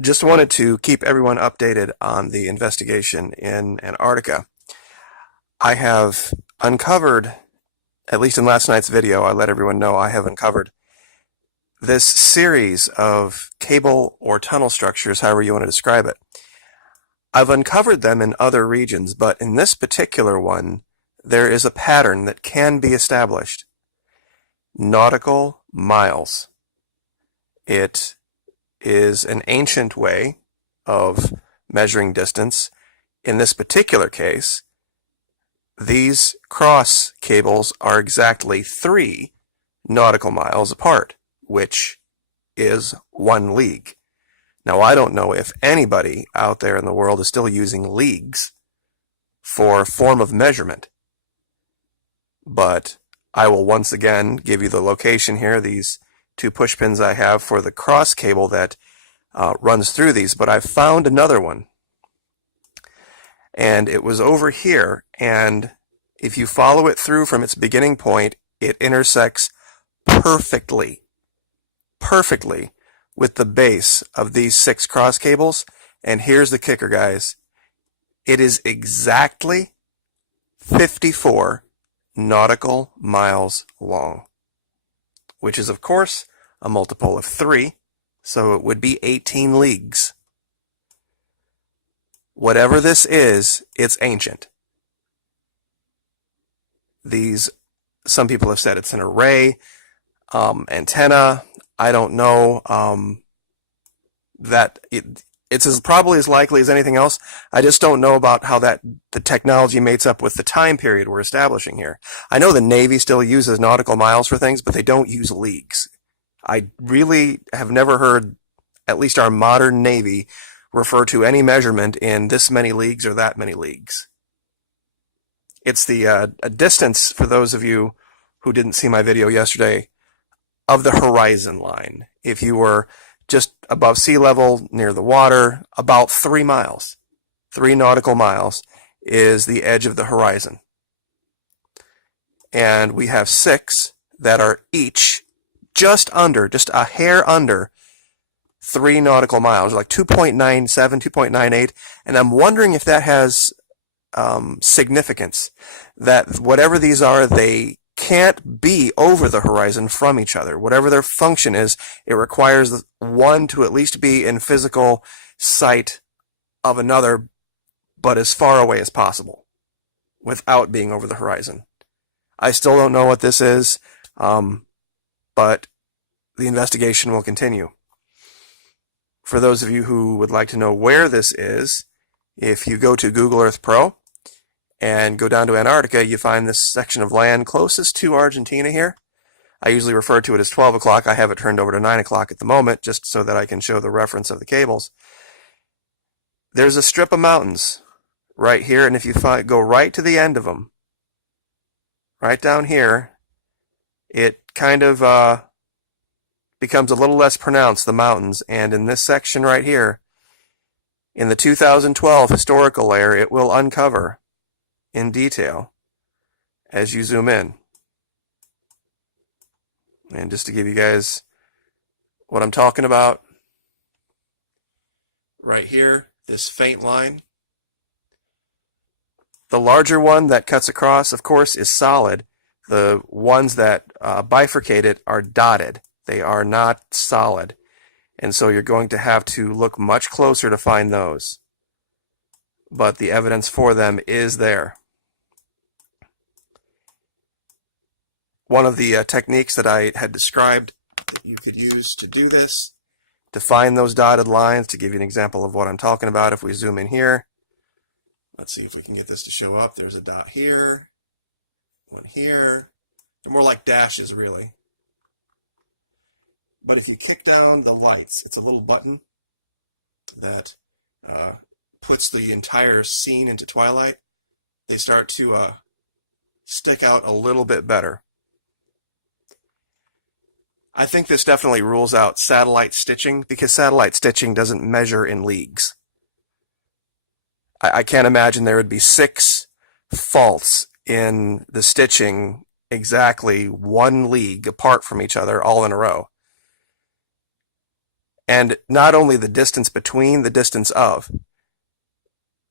Just wanted to keep everyone updated on the investigation in Antarctica. I have uncovered, at least in last night's video, I let everyone know I have uncovered this series of cable or tunnel structures, however you want to describe it. I've uncovered them in other regions, but in this particular one, there is a pattern that can be established. Nautical miles. It is an ancient way of measuring distance. In this particular case, these cross cables are exactly 3 nautical miles apart, which is 1 league. Now, I don't know if anybody out there in the world is still using leagues for form of measurement, but I will once again give you the location here, these 2 push pins I have for the cross cable that runs through these, but I found another one, and it was over here, and if you follow it through from its beginning point, it intersects perfectly with the base of these 6 cross cables. And here's the kicker, guys. It is exactly 54 nautical miles long, which is, of course, a multiple of 3, so it would be 18 leagues. Whatever this is, it's ancient. Some people have said it's an array, antenna. I don't know. It's probably as likely as anything else. I just don't know about how the technology mates up with the time period we're establishing here. I know the Navy still uses nautical miles for things, but they don't use leagues. I really have never heard, at least our modern Navy, refer to any measurement in this many leagues or that many leagues. It's the a distance, for those of you who didn't see my video yesterday, of the horizon line. If you were just above sea level, near the water, about 3 miles. 3 nautical miles is the edge of the horizon. And we have 6 that are each just a hair under 3 nautical miles, like 2.97, 2.98. And I'm wondering if that has significance, that whatever these are, they can't be over the horizon from each other. Whatever their function is, it requires one to at least be in physical sight of another, but as far away as possible, without being over the horizon. I still don't know what this is, but the investigation will continue. For those of you who would like to know where this is, if you go to Google Earth Pro and go down to Antarctica, you find this section of land closest to Argentina here. I usually refer to it as 12 o'clock. I have it turned over to 9 o'clock at the moment, just so that I can show the reference of the cables. There's a strip of mountains right here, and if you go right to the end of them, right down here, it kind of becomes a little less pronounced, the mountains. And in this section right here, in the 2012 historical layer, it will uncover in detail as you zoom in. And just to give you guys what I'm talking about, right here, this faint line. The larger one that cuts across, of course, is solid. The ones that bifurcate it are dotted. They are not solid. And so you're going to have to look much closer to find those. But the evidence for them is there. One of the techniques that I had described that you could use to do this, to find those dotted lines, to give you an example of what I'm talking about, if we zoom in here, let's see if we can get this to show up. There's a dot here, one here. They're more like dashes, really. But if you kick down the lights, it's a little button that puts the entire scene into twilight. They start to stick out a little bit better. I think this definitely rules out satellite stitching, because satellite stitching doesn't measure in leagues. I can't imagine there would be 6 faults in the stitching exactly 1 league apart from each other all in a row. And not only the distance between, the distance of.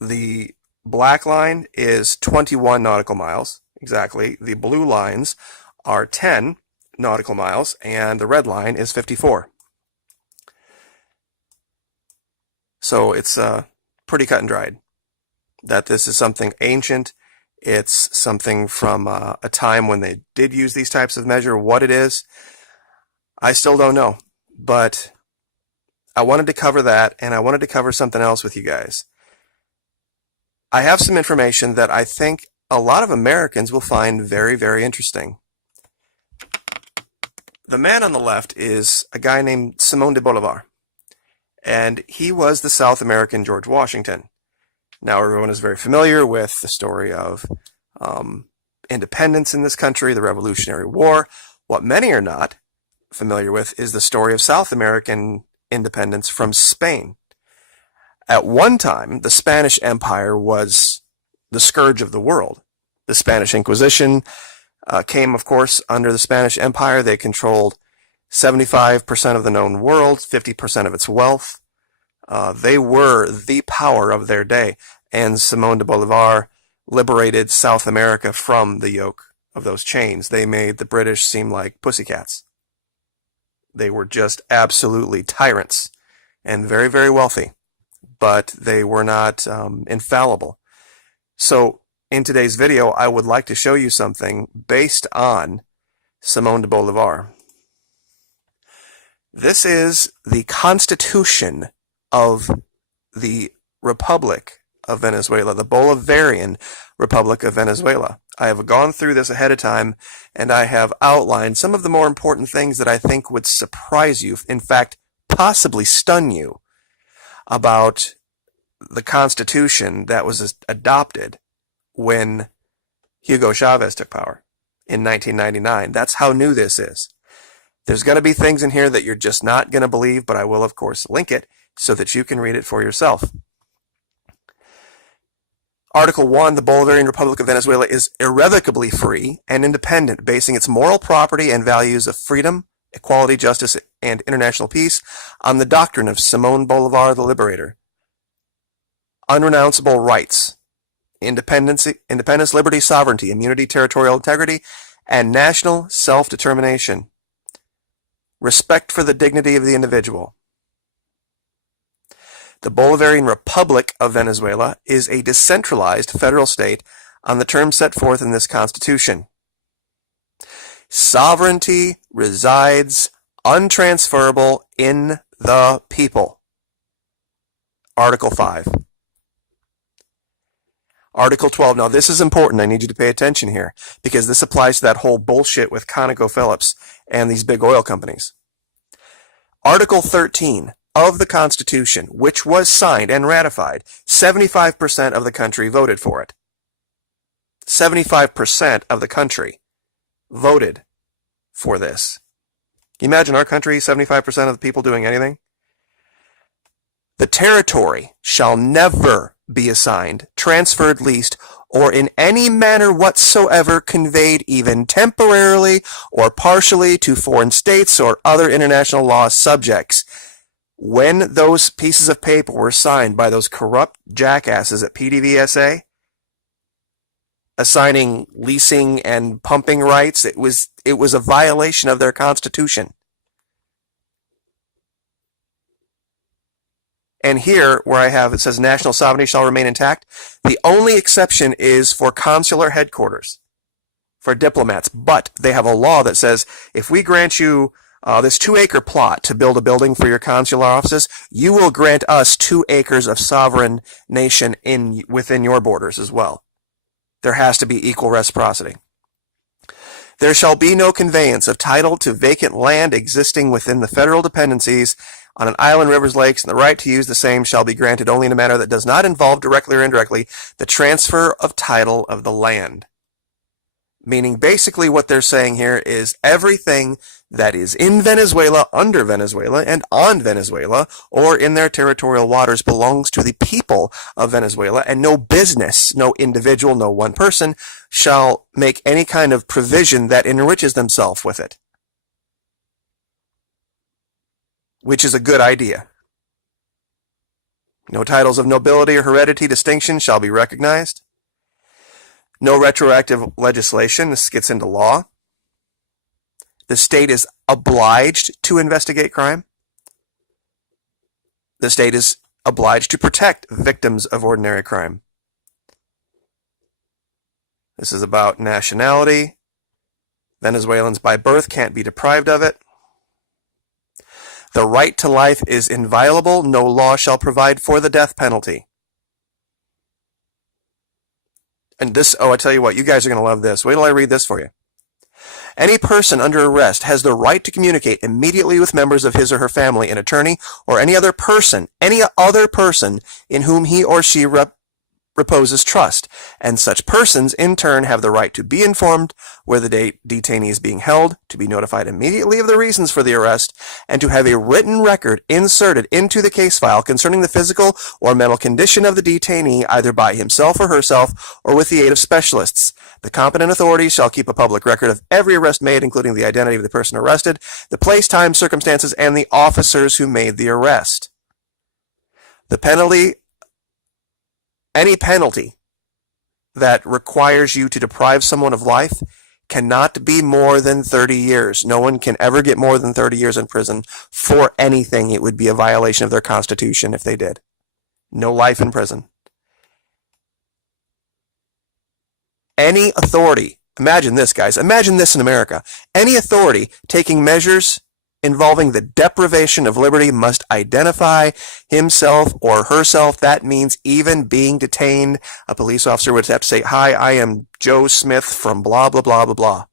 The black line is 21 nautical miles, exactly. The blue lines are 10 nautical miles, and the red line is 54. So it's pretty cut and dried that this is something ancient. It's something from a time when they did use these types of measure. What it is, I still don't know. But I wanted to cover that, and I wanted to cover something else with you guys. I have some information that I think a lot of Americans will find very, very interesting. The man on the left is a guy named Simón de Bolívar, and he was the South American George Washington. Now everyone is very familiar with the story of independence in this country, the Revolutionary War. What many are not familiar with is the story of South American independence from Spain. At one time, the Spanish Empire was the scourge of the world. The Spanish Inquisition came, of course, under the Spanish Empire. They controlled 75% of the known world, 50% of its wealth. They were the power of their day. And Simón de Bolívar liberated South America from the yoke of those chains. They made the British seem like pussycats. They were just absolutely tyrants and very, very wealthy. But they were not infallible. So in today's video, I would like to show you something based on Simón de Bolívar. This is the Constitution of the Republic of Venezuela, the Bolivarian Republic of Venezuela. I have gone through this ahead of time, and I have outlined some of the more important things that I think would surprise you, in fact, possibly stun you, about the Constitution that was adopted when Hugo Chavez took power in 1999. That's how new this is. There's going to be things in here that you're just not going to believe, but I will, of course, link it so that you can read it for yourself. Article 1, the Bolivarian Republic of Venezuela is irrevocably free and independent, basing its moral property and values of freedom, equality, justice, and international peace on the doctrine of Simón Bolívar the Liberator. Unrenounceable rights, independence, liberty, sovereignty, immunity, territorial integrity, and national self-determination. Respect for the dignity of the individual. The Bolivarian Republic of Venezuela is a decentralized federal state on the terms set forth in this Constitution. Sovereignty resides untransferable in the people. Article 5. Article 12. Now this is important. I need you to pay attention here because this applies to that whole bullshit with ConocoPhillips and these big oil companies. Article 13 of the Constitution, which was signed and ratified, 75% of the country voted for it. 75% of the country voted for this. Can you imagine our country, 75% of the people doing anything? The territory shall never be assigned, transferred, leased, or in any manner whatsoever conveyed, even temporarily or partially, to foreign states or other international law subjects. When those pieces of paper were signed by those corrupt jackasses at PDVSA, assigning leasing and pumping rights, it was a violation of their Constitution. And here, where I have, it says national sovereignty shall remain intact. The only exception is for consular headquarters, for diplomats. But they have a law that says if we grant you this 2-acre plot to build a building for your consular offices, you will grant us 2 acres of sovereign nation within your borders as well. There has to be equal reciprocity. There shall be no conveyance of title to vacant land existing within the federal dependencies on an island, rivers, lakes, and the right to use the same shall be granted only in a manner that does not involve directly or indirectly the transfer of title of the land. Meaning basically what they're saying here is everything that is in Venezuela, under Venezuela, and on Venezuela, or in their territorial waters belongs to the people of Venezuela, and no business, no individual, no one person shall make any kind of provision that enriches themselves with it. which is a good idea. No titles of nobility or heredity distinction shall be recognized. No retroactive legislation. This gets into law. The state is obliged to investigate crime. The state is obliged to protect victims of ordinary crime. This is about nationality. Venezuelans by birth can't be deprived of it. The right to life is inviolable. No law shall provide for the death penalty. And this, I tell you what, you guys are going to love this. Wait till I read this for you. Any person under arrest has the right to communicate immediately with members of his or her family, an attorney, or any other person in whom he or she reposes trust, and such persons in turn have the right to be informed where the detainee is being held, to be notified immediately of the reasons for the arrest, and to have a written record inserted into the case file concerning the physical or mental condition of the detainee, either by himself or herself, or with the aid of specialists. The competent authorities shall keep a public record of every arrest made, including the identity of the person arrested, the place, time, circumstances, and the officers who made the arrest. The penalty, any penalty that requires you to deprive someone of life cannot be more than 30 years. No one can ever get more than 30 years in prison for anything. It would be a violation of their constitution if they did. No life in prison. Any authority, imagine this, guys, imagine this in America. Any authority taking measures involving the deprivation of liberty must identify himself or herself. That means even being detained, a police officer would have to say, "Hi, I am Joe Smith from blah, blah, blah, blah, blah."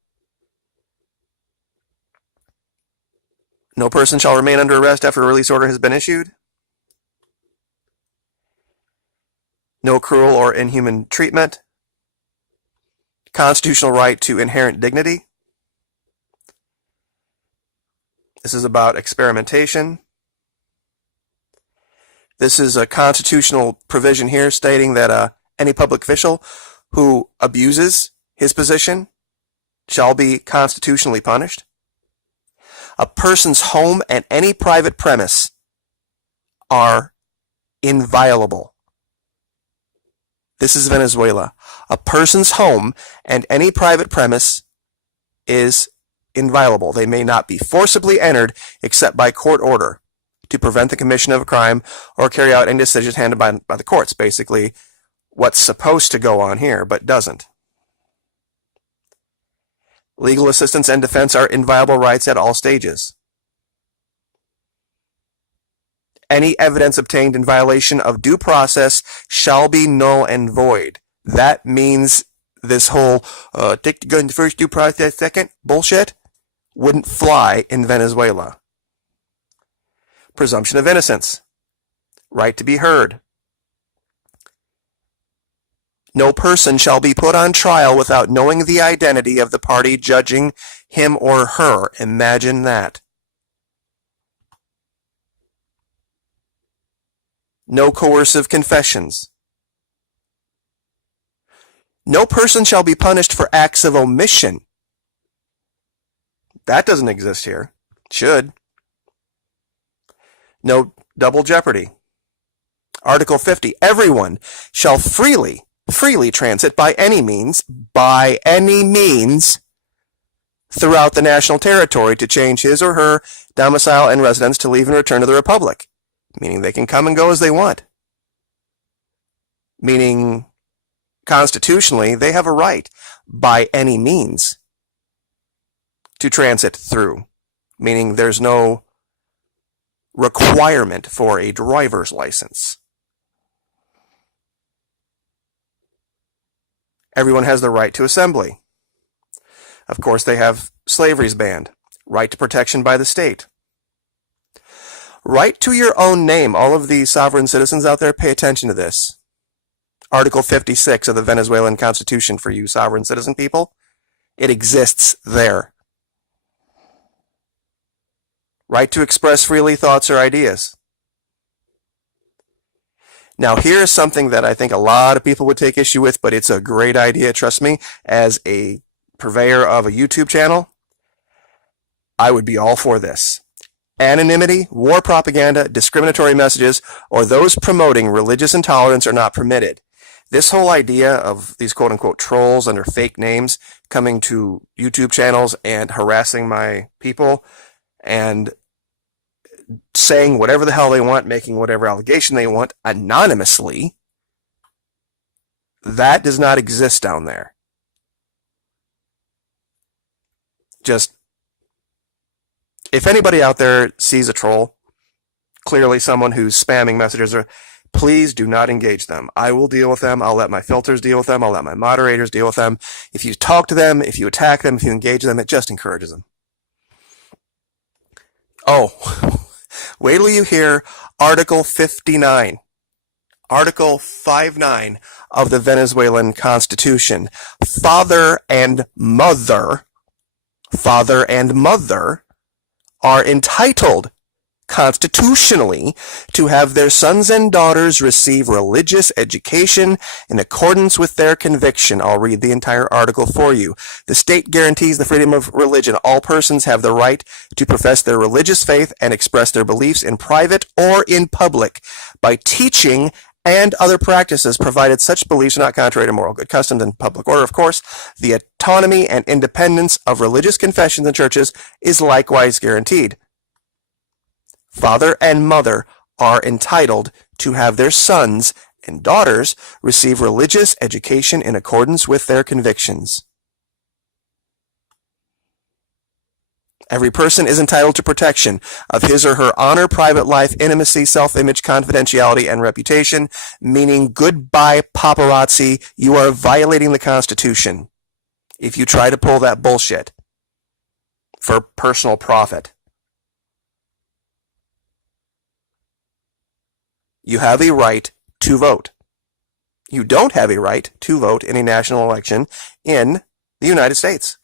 No person shall remain under arrest after a release order has been issued. No cruel or inhuman treatment. Constitutional right to inherent dignity. This is about experimentation. This is a constitutional provision here stating that any public official who abuses his position shall be constitutionally punished. A person's home and any private premise are inviolable. This is Venezuela. A person's home and any private premise is inviolable. They may not be forcibly entered except by court order to prevent the commission of a crime or carry out any decisions handed by the courts. Basically, what's supposed to go on here, but doesn't. Legal assistance and defense are inviolable rights at all stages. Any evidence obtained in violation of due process shall be null and void. That means this whole take the gun first, due process second bullshit wouldn't fly in Venezuela. Presumption of innocence. Right to be heard. No person shall be put on trial without knowing the identity of the party judging him or her. Imagine that. No coercive confessions. No person shall be punished for acts of omission. That doesn't exist here. It should. No double jeopardy. Article 50. Everyone shall freely transit by any means, throughout the national territory to change his or her domicile and residence to leave and return to the Republic. Meaning they can come and go as they want. Meaning, constitutionally, they have a right, by any means, to transit through. Meaning there's no requirement for a driver's license. Everyone has the right to assembly. Of course, they have slavery's banned. Right to protection by the state. Right to your own name. All of the sovereign citizens out there, pay attention to this. Article 56 of the Venezuelan Constitution for you sovereign citizen people. It exists there. Right to express freely thoughts or ideas. Now, here's something that I think a lot of people would take issue with, but it's a great idea, trust me. As a purveyor of a YouTube channel, I would be all for this. Anonymity, war propaganda, discriminatory messages, or those promoting religious intolerance are not permitted. This whole idea of these quote-unquote trolls under fake names coming to YouTube channels and harassing my people and saying whatever the hell they want, making whatever allegation they want anonymously, that does not exist down there. Just, if anybody out there sees a troll, clearly someone who's spamming messages, please do not engage them. I will deal with them. I'll let my filters deal with them. I'll let my moderators deal with them. If you talk to them, if you attack them, if you engage them, it just encourages them. Oh, wait till you hear Article 59. Article 59 of the Venezuelan Constitution. Father and mother are entitled constitutionally to have their sons and daughters receive religious education in accordance with their conviction. I'll read the entire article for you. The state guarantees the freedom of religion. All persons have the right to profess their religious faith and express their beliefs in private or in public by teaching and other practices, provided such beliefs are not contrary to moral good customs and public order. Of course, the autonomy and independence of religious confessions and churches is likewise guaranteed. Father and mother are entitled to have their sons and daughters receive religious education in accordance with their convictions. Every person is entitled to protection of his or her honor, private life, intimacy, self-image, confidentiality, and reputation, meaning goodbye paparazzi, you are violating the Constitution if you try to pull that bullshit for personal profit. You have a right to vote. You don't have a right to vote in a national election in the United States.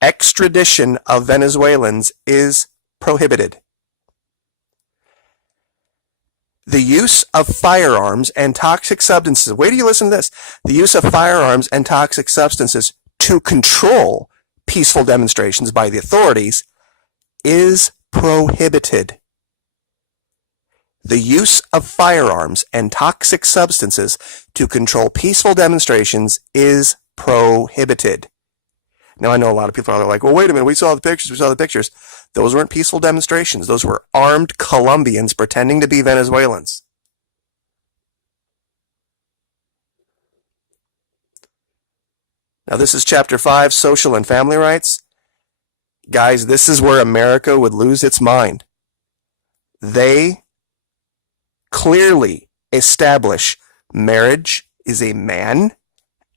Extradition of Venezuelans is prohibited. The use of firearms and toxic substances, wait till you listen to this, the use of firearms and toxic substances to control peaceful demonstrations by the authorities is prohibited. The use of firearms and toxic substances to control peaceful demonstrations is prohibited. Now, I know a lot of people are like, well, wait a minute, we saw the pictures. Those weren't peaceful demonstrations. Those were armed Colombians pretending to be Venezuelans. Now, this is Chapter 5, Social and Family Rights. Guys, this is where America would lose its mind. They clearly establish marriage is a man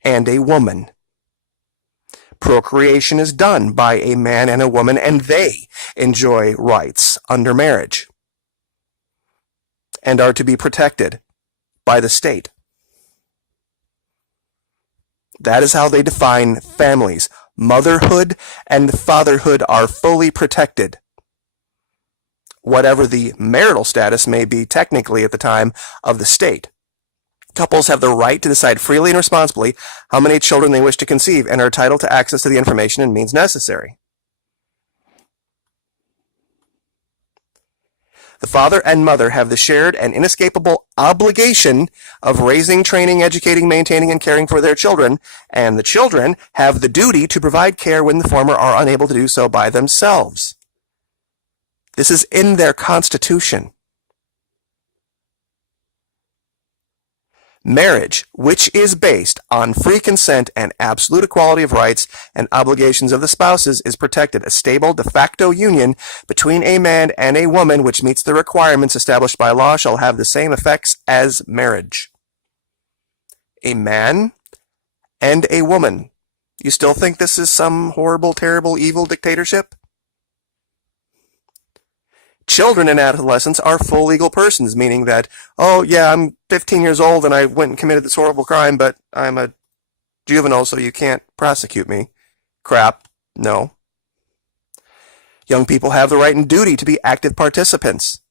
and a woman. Procreation is done by a man and a woman, and they enjoy rights under marriage and are to be protected by the state. That is how they define families. Motherhood and fatherhood are fully protected, whatever the marital status may be technically at the time of the state. Couples have the right to decide freely and responsibly how many children they wish to conceive and are entitled to access to the information and means necessary. The father and mother have the shared and inescapable obligation of raising, training, educating, maintaining, and caring for their children, and the children have the duty to provide care when the former are unable to do so by themselves. This is in their Constitution. Marriage, which is based on free consent and absolute equality of rights and obligations of the spouses, is protected. A stable de facto union between a man and a woman which meets the requirements established by law shall have the same effects as marriage. A man and a woman. You still think this is some horrible, terrible, evil dictatorship? Children and adolescents are full legal persons, meaning that, oh yeah, I'm 15 years old and I went and committed this horrible crime, but I'm a juvenile, so you can't prosecute me. Crap. No. Young people have the right and duty to be active participants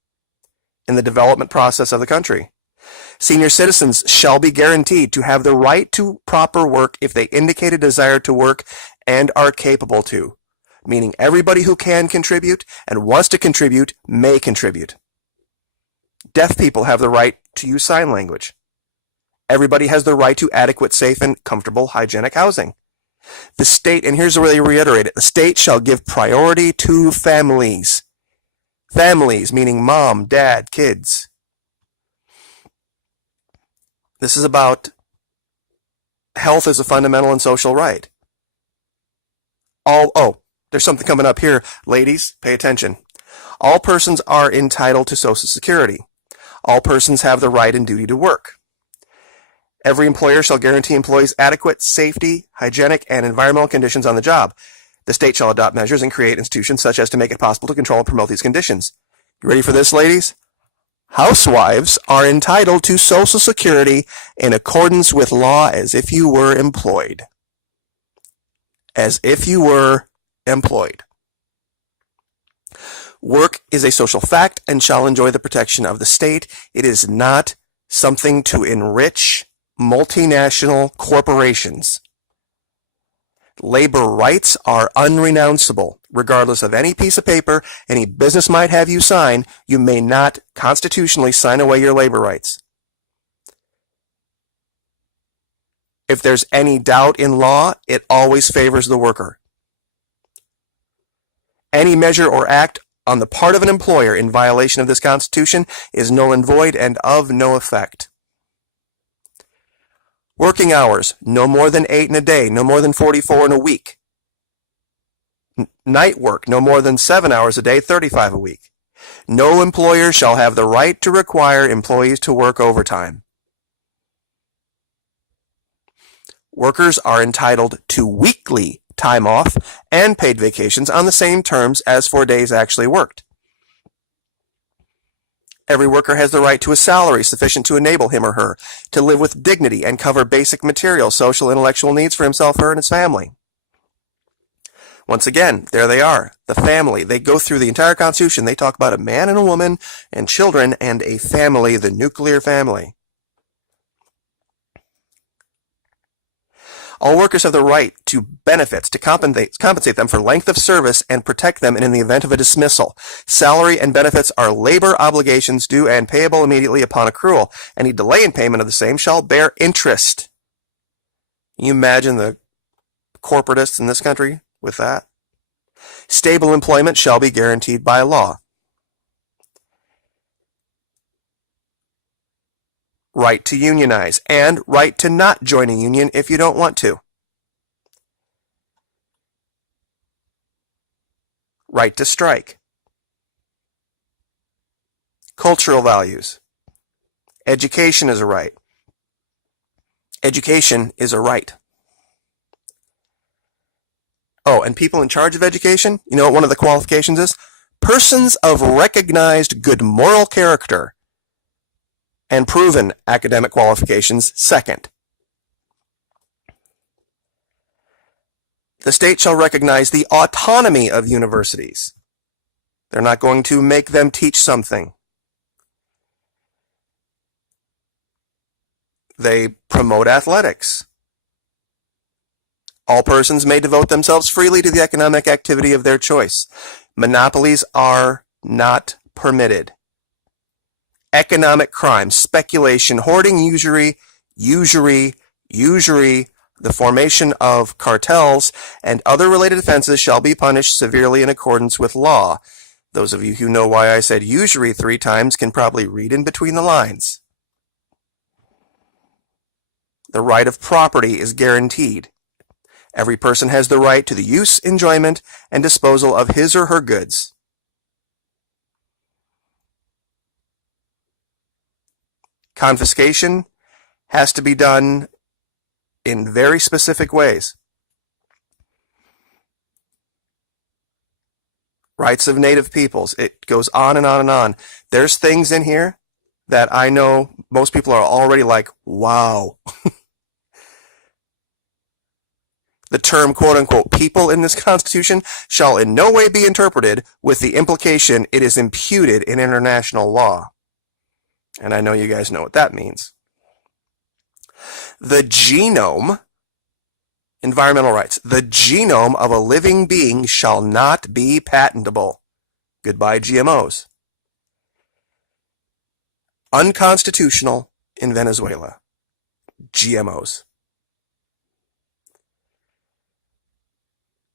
in the development process of the country. Senior citizens shall be guaranteed to have the right to proper work if they indicate a desire to work and are capable to, meaning everybody who can contribute and wants to contribute may contribute. Deaf people have the right to use sign language. Everybody has the right to adequate, safe, and comfortable hygienic housing. The state, and here's where they reiterate it, the state shall give priority to families. Families, meaning mom, dad, kids. This is about health as a fundamental and social right. There's something coming up here. Ladies, pay attention. All persons are entitled to Social Security. All persons have the right and duty to work. Every employer shall guarantee employees adequate safety, hygienic, and environmental conditions on the job. The state shall adopt measures and create institutions such as to make it possible to control and promote these conditions. You ready for this, ladies? Housewives are entitled to Social Security in accordance with law as if you were employed. As if you were employed. Work is a social fact and shall enjoy the protection of the state. It is not something to enrich multinational corporations. Labor rights are unrenounceable. Regardless of any piece of paper any business might have you sign, you may not constitutionally sign away your labor rights. If there's any doubt in law, it always favors the worker. Any measure or act on the part of an employer in violation of this Constitution is null and void and of no effect. Working hours, no more than 8 in a day, no more than 44 in a week. Night work, no more than 7 hours a day, 35 a week. No employer shall have the right to require employees to work overtime. Workers are entitled to weekly time off and paid vacations on the same terms as for days actually worked. Every worker has the right to a salary sufficient to enable him or her to live with dignity and cover basic material, social, intellectual needs for himself, her, and his family. Once again, there they are, the family. They go through the entire Constitution. They talk about a man and a woman and children and a family, the nuclear family. All workers have the right to benefits to compensate them for length of service and protect them in the event of a dismissal. Salary and benefits are labor obligations due and payable immediately upon accrual. Any delay in payment of the same shall bear interest. Can you imagine the corporatists in this country with that? Stable employment shall be guaranteed by law. Right to unionize, and right to not join a union if you don't want to. Right to strike. Cultural values. Education is a right. Education is a right. Oh, and people in charge of education, you know what one of the qualifications is? Persons of recognized good moral character and proven academic qualifications second. The state shall recognize the autonomy of universities. They're not going to make them teach something. They promote athletics. All persons may devote themselves freely to the economic activity of their choice. Monopolies are not permitted. Economic crime, speculation, hoarding, usury, the formation of cartels, and other related offenses shall be punished severely in accordance with law. Those of you who know why I said usury 3 times can probably read in between the lines. The right of property is guaranteed. Every person has the right to the use, enjoyment, and disposal of his or her goods. Confiscation has to be done in very specific ways. Rights of native peoples. It goes on and on and on. There's things in here that I know most people are already like, wow. The term quote-unquote people in this Constitution shall in no way be interpreted with the implication it is imputed in international law. And I know you guys know what that means. The genome Environmental rights. The genome of a living being shall not be patentable. Goodbye GMOs. Unconstitutional in Venezuela. GMOs.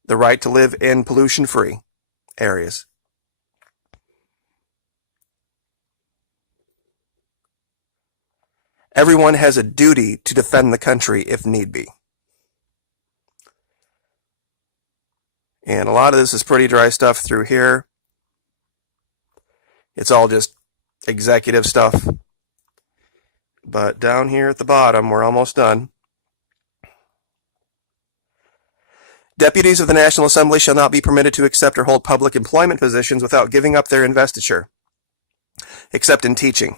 The right to live in pollution-free areas. Everyone has a duty to defend the country if need be. And a lot of this is pretty dry stuff through here. It's all just executive stuff. But down here at the bottom, we're almost done. Deputies of the National Assembly shall not be permitted to accept or hold public employment positions without giving up their investiture, except in teaching.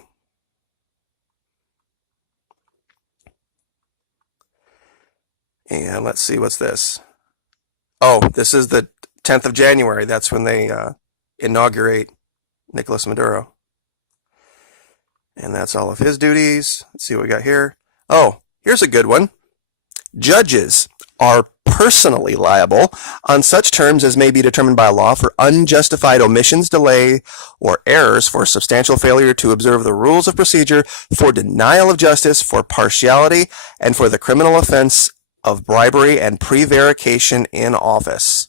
And let's see, what's this? Oh, this is the 10th of January. That's when they inaugurate Nicolas Maduro. And that's all of his duties. Let's see what we got here. Oh, here's a good one. Judges are personally liable on such terms as may be determined by law for unjustified omissions, delay, or errors, for substantial failure to observe the rules of procedure, for denial of justice, for partiality, and for the criminal offense of bribery and prevarication in office.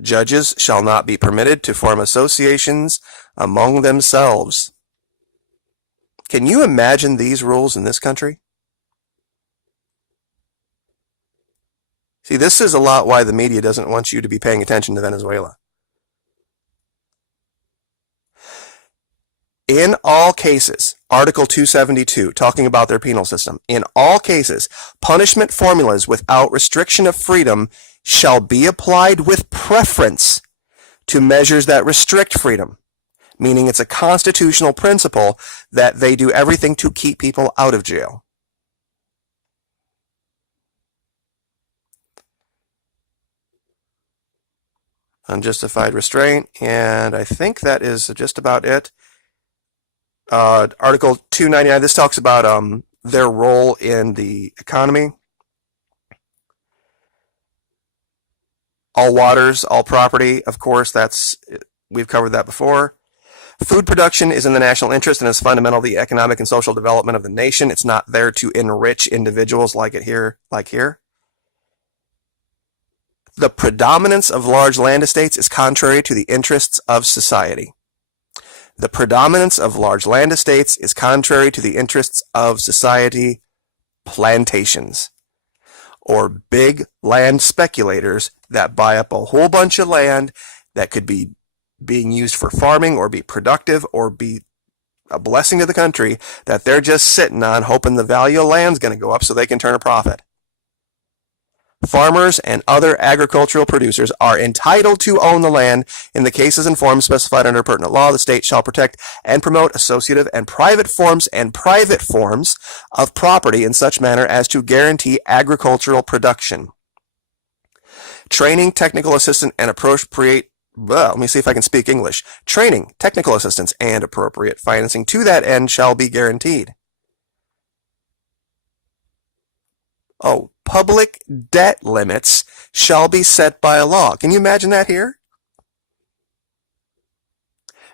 Judges shall not be permitted to form associations among themselves. Can you imagine these rules in this country? See, this is a lot why the media doesn't want you to be paying attention to Venezuela. In all cases, Article 272, talking about their penal system, in all cases, punishment formulas without restriction of freedom shall be applied with preference to measures that restrict freedom, meaning it's a constitutional principle that they do everything to keep people out of jail. Unjustified restraint, and I think that is just about it. Article 299, this talks about their role in the economy. All waters, all property, of course, we've covered that before. Food production is in the national interest and is fundamental to the economic and social development of the nation. It's not there to enrich individuals like here. The predominance of large land estates is contrary to the interests of society. The predominance of large land estates is contrary to the interests of society. Plantations, or big land speculators that buy up a whole bunch of land that could be being used for farming or be productive or be a blessing to the country, that they're just sitting on hoping the value of land's going to go up so they can turn a profit. Farmers and other agricultural producers are entitled to own the land. In the cases and forms specified under pertinent law, the state shall protect and promote associative and private forms of property in such manner as to guarantee agricultural production. Training, technical assistance, and appropriate, let me see if I can speak English. Training, technical assistance, and appropriate financing to that end shall be guaranteed. Oh, public debt limits shall be set by law. Can you imagine that here?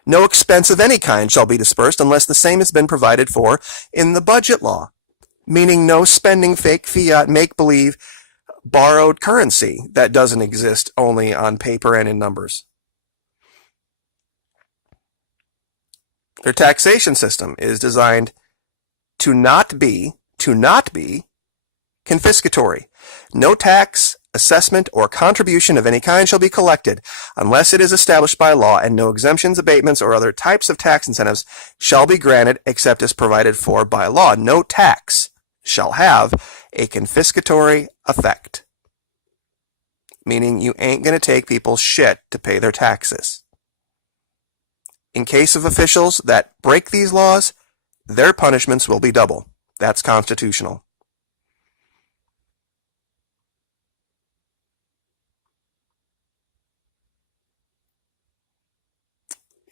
No expense of any kind shall be dispersed unless the same has been provided for in the budget law, meaning no spending fake fiat, make-believe, borrowed currency that doesn't exist, only on paper and in numbers. Their taxation system is designed to not be confiscatory. No tax, assessment, or contribution of any kind shall be collected unless it is established by law, and no exemptions, abatements, or other types of tax incentives shall be granted except as provided for by law. No tax shall have a confiscatory effect, meaning you ain't going to take people's shit to pay their taxes. In case of officials that break these laws, their punishments will be double. That's constitutional.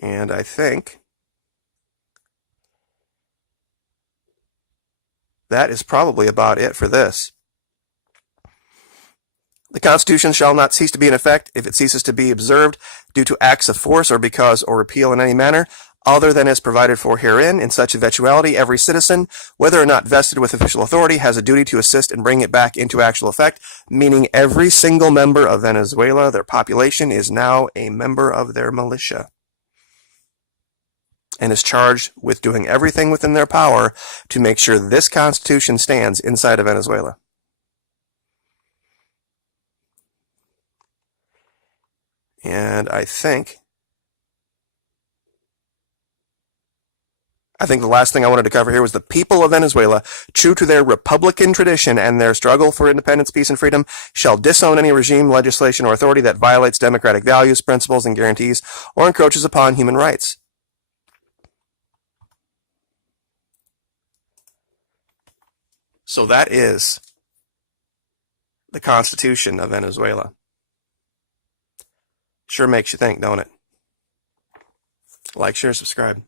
And I think that is probably about it for this. The Constitution shall not cease to be in effect if it ceases to be observed due to acts of force or because or repeal in any manner other than is provided for herein. In such eventuality, every citizen, whether or not vested with official authority, has a duty to assist and bring it back into actual effect, meaning every single member of Venezuela, their population, is now a member of their militia and is charged with doing everything within their power to make sure this Constitution stands inside of Venezuela. And I think the last thing I wanted to cover here was the people of Venezuela, true to their republican tradition and their struggle for independence, peace, and freedom, shall disown any regime, legislation, or authority that violates democratic values, principles, and guarantees, or encroaches upon human rights. So that is the Constitution of Venezuela. Sure makes you think, don't it? Like, share, subscribe.